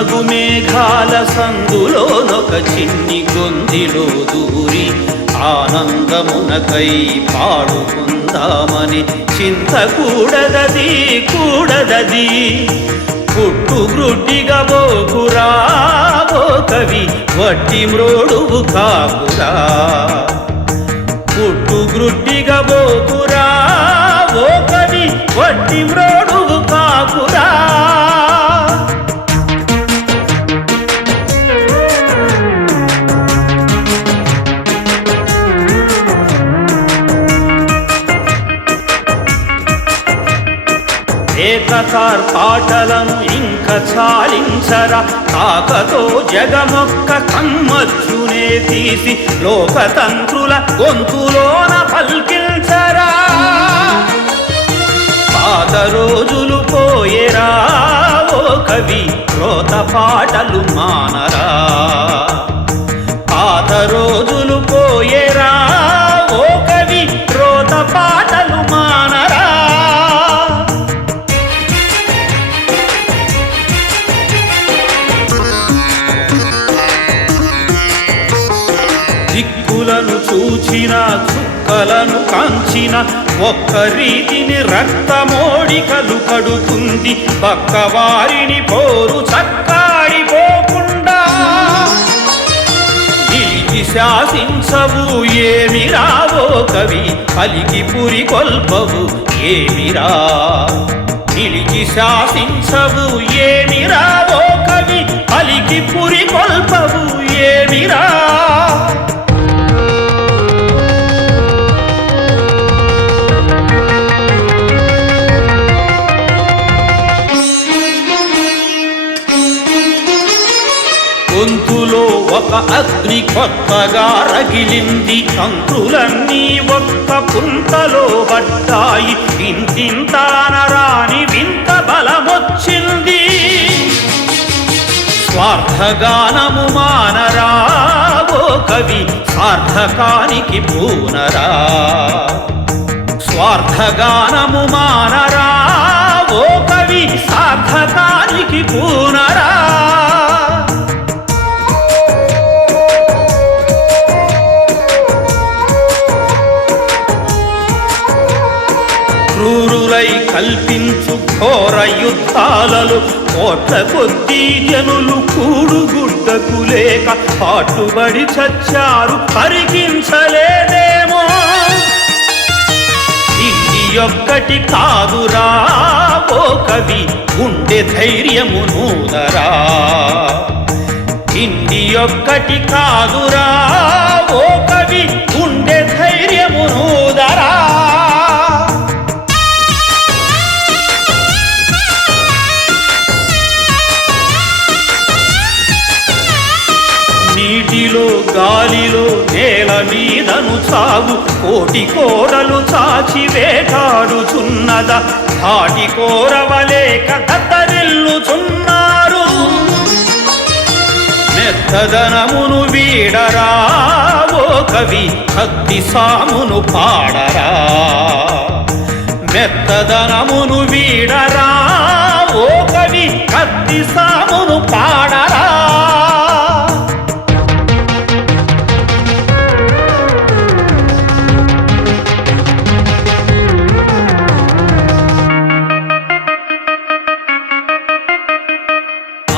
అందమగు మేఘాల సందులోనొక చిన్ని గొందిలో దూరి ఆనందమునకై పాడుకుందామని చింత కూడదది కూడదది. పుట్టు గ్రుడ్డిగా బోకురా ఓ కవి వట్టి మ్రోడువు కాకురా. పుట్టు గ్రుడ్డిగా బోకురా ఓ కవి వట్టి మ్రోడువు కాకురా. ఏకతార్ పాటలను ఇంక చాలించరా. కాకతో జగమొక్క కమ్మచ్చునే తీసి లోకతంత్రుల గొంతులోన పల్కించరా పాత రోజులు పోయేరా ఓ కవి రోత పాటలు మానరా. చూచిన చుక్కలను కాంచిన ఒక్క రీతిని రక్తమోడికలు కడుతుంది పక్కవారిని పోరు చక్కాడిపోకుండా నిలిచి శాసించవు ఏమి రావో కవి పలికి పురి కొల్పవు ఏమిరా నిలిచి శాసించవు ఏమి రావో అగ్ని కొత్తగా రగిలింది. తంత్రులన్నీ ఒక్క పుంతలో పడ్డాయి. ఇంతింతానరాని వింత బలమొచ్చింది. స్వార్థగానము మానరా ఓ కవి సార్థకానికి పూనరా? స్వార్థగానము మానరా ఓ కవి సార్థకానికి పూనరా? క్రూరులై కల్పించు ఘోర యుద్ధాలలో కోట్ల కొద్దీ జనులు కూడుగుడ్డకు లేక పాటుబడి చచ్చారు. పరికించలేదేమో. ఇది ఒక్కటి కాదురా ఓ కవి గుండె ధైర్యము నూనరా. ఇండి ఒక్కటి కాదురా ఓ కవి గాలిలో నేల మీదను చావు కోటి కోరలు చాచి వేటాడుచున్నద. ధాటి కోరవలేక దత్తరిల్లుచున్నారు మెత్తదనమును వీడరా ఓ కవి భక్తి సామును పాడరా. మెత్తదనమును వీడరా ఓ కవి కత్తి సామును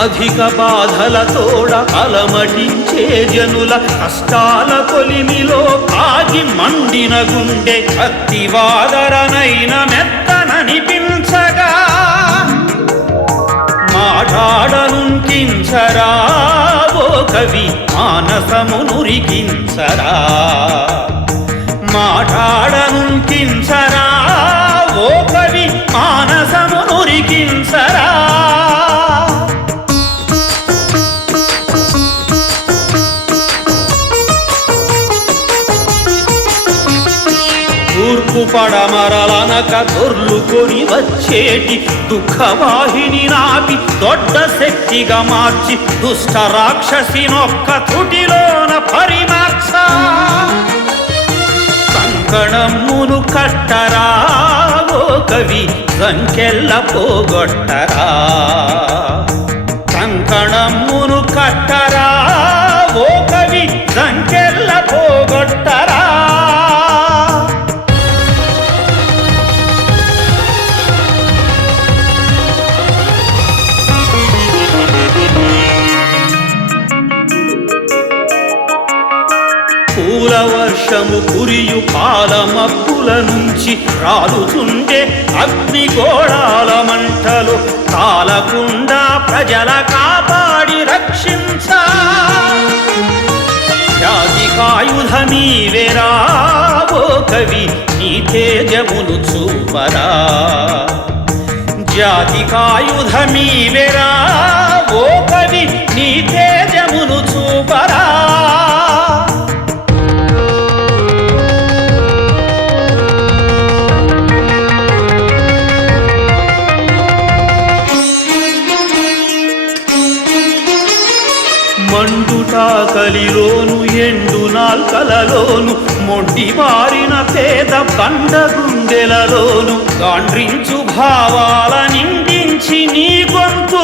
అధిక బాధలతోడ అలమటించే జనుల కష్టాల కొలిమిలో కాగి మండిన గుండె భక్తివాదరనైన మెత్తననిపించగా. మాటాడనుంకించరా ఓ కవి మానసమునురికించరా మాటాడనుంకించరా దొర్లుకొని వచ్చేటి దుఃఖవాహిని నాపి దొడ్డ శక్తిగా మార్చి దుష్ట రాక్షసి నొక్క తుటిలోన పరిమార్చ. కంకణమును కట్టరా ఓ కవి సంకెళ్ళ పోగొట్టరా? వర్షము కురియు పాలమబ్బుల నుంచి అగ్ని గోడాల మంటలు కాలకుండా ప్రజల కాపాడి రక్షించా. నీవేరా ఓ కవి నీ తేజమును చూపరా. జాతికాయుధమీవెరా ఓ కవి నీ తేజ ఎండు నాల్కలలోను మొండి బారిన పేద బండ గుండెలలోను గాండ్రించు భావాల నిందించి నీ గొంతు.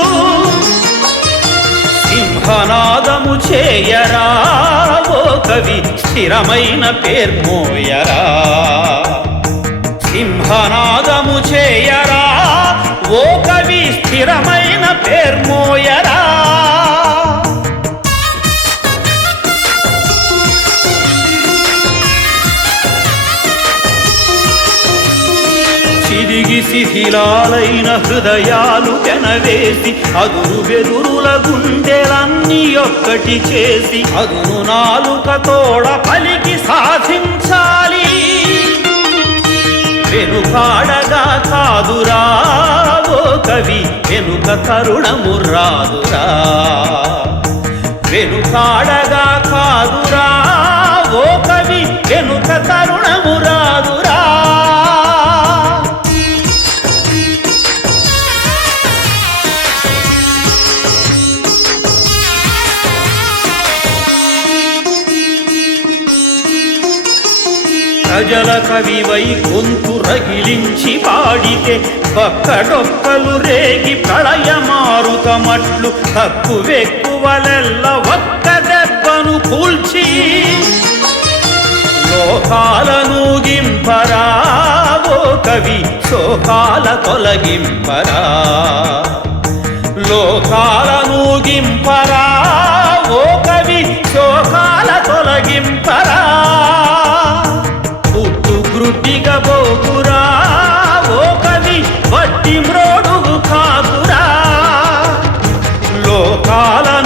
సింహనాదము చేయరా ఓ కవి స్థిరమైన పేర్మోయరా సింహనాదము చేయరా ఓ కవి స్థిరమైన పేర్మోయ శిథిలాలైన హృదయాలు పెనవేసి అదురు వెదురుల గుండెలన్నీ ఒక్కటి చేసి అదును నాలుక తోడ పలికి సాధించాలి. వెనుకాడగా కాదురా ఓ కవి వెనుక తరుణము రాదురా. వెనుకాడగా ప్రజల కవివై గొంతు రగిలించి పాడితే పక్కడొక్కలు రేగి ప్రళయమారుతమట్లు తక్కువెక్కువలెల్ల ఒక్క దెబ్బను కూల్చి లోకాలను గింపరా ఓ కవి శోకాల తొలగింపరా? లోకాలను గింపరా ఓ కవి శోక పుట్టు గ్రుడ్డిగా ఓ కవి వట్టి మ్రోడుగు కాకురా లోకాలను